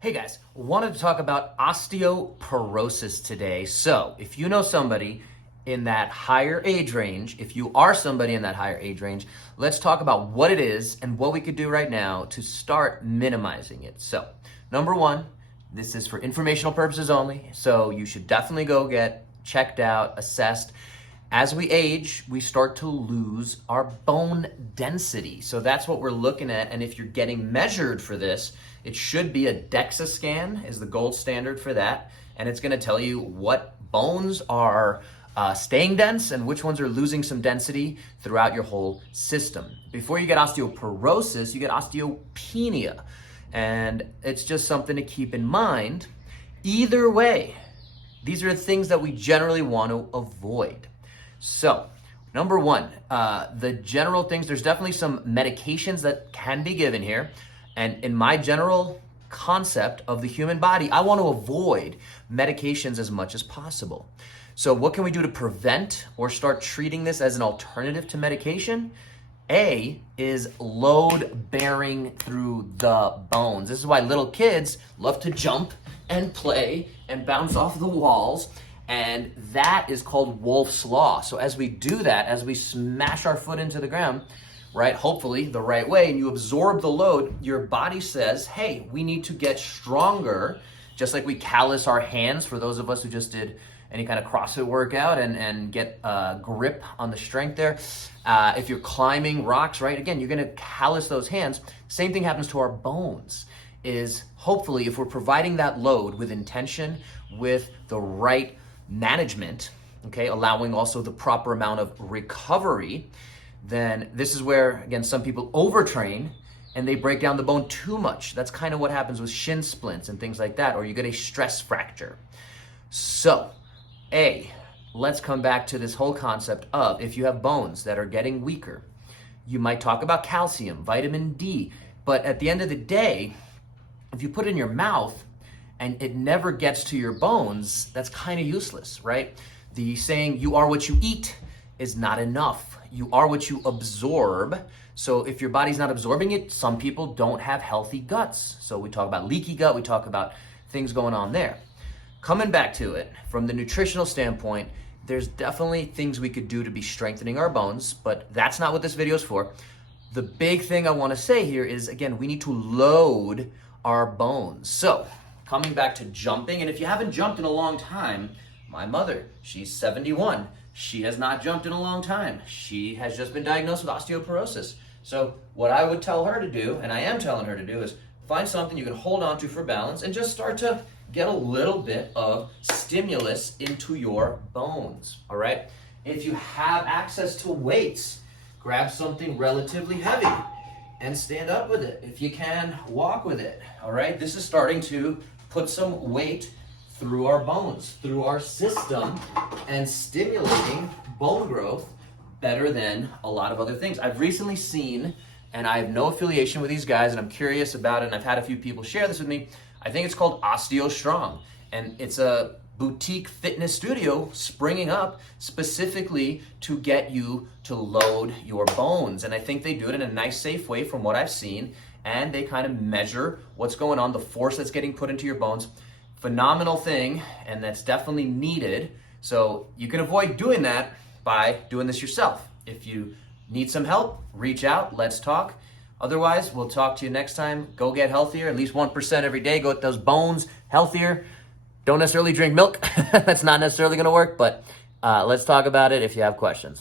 Hey guys, wanted to talk about osteoporosis today. So, if you know somebody in that higher age range, if you are somebody in that higher age range, let's talk about what it is and what we could do right now to start minimizing it. So, number one, this is for informational purposes only. So, you should definitely go get checked out, assessed. As we age, we start to lose our bone density. So that's what we're looking at. And if you're getting measured for this, it should be a DEXA scan is the gold standard for that. And it's gonna tell you what bones are staying dense and which ones are losing some density throughout your whole system. Before you get osteoporosis, you get osteopenia. And it's just something to keep in mind. Either way, these are things that we generally want to avoid. So, number one, the general things, there's definitely some medications that can be given here. And in my general concept of the human body, I want to avoid medications as much as possible. So what can we do to prevent or start treating this as an alternative to medication? A is load bearing through the bones. This is why little kids love to jump and play and bounce off the walls. And that is called Wolff's Law. So as we do that, as we smash our foot into the ground, right, hopefully the right way, and you absorb the load, your body says, hey, we need to get stronger, just like we callus our hands for those of us who just did any kind of CrossFit workout and get a grip on the strength there. If you're climbing rocks, right, again, you're gonna callus those hands. Same thing happens to our bones, is hopefully if we're providing that load with intention, with the right management, okay, allowing also the proper amount of recovery, then this is where, again, some people overtrain and they break down the bone too much. That's kind of what happens with shin splints and things like that, or you get a stress fracture. So, let's come back to this whole concept of if you have bones that are getting weaker, you might talk about calcium, vitamin D, but at the end of the day, if you put it in your mouth, and it never gets to your bones, that's kind of useless, right? The saying, you are what you eat, is not enough. You are what you absorb. So if your body's not absorbing it, some people don't have healthy guts. So we talk about leaky gut, we talk about things going on there. Coming back to it, from the nutritional standpoint, there's definitely things we could do to be strengthening our bones, but that's not what this video is for. The big thing I wanna say here is, again, we need to load our bones. So, coming back to jumping, and if you haven't jumped in a long time, my mother, she's 71. She has not jumped in a long time. She has just been diagnosed with osteoporosis. So what I would tell her to do, and I am telling her to do, is find something you can hold on to for balance and just start to get a little bit of stimulus into your bones, all right? If you have access to weights, grab something relatively heavy and stand up with it. If you can, walk with it, all right? This is starting to put some weight through our bones, through our system, and stimulating bone growth better than a lot of other things. I've recently seen, and I have no affiliation with these guys, and I'm curious about it, and I've had a few people share this with me. I think it's called Osteo Strong, and it's a boutique fitness studio springing up specifically to get you to load your bones. And I think they do it in a nice, safe way from what I've seen. And they kind of measure what's going on, the force that's getting put into your bones. Phenomenal thing, and that's definitely needed. So you can avoid doing that by doing this yourself. If you need some help, reach out, let's talk. Otherwise, we'll talk to you next time. Go get healthier, at least 1% every day. Go get those bones healthier. Don't necessarily drink milk. That's not necessarily gonna work, but let's talk about it if you have questions.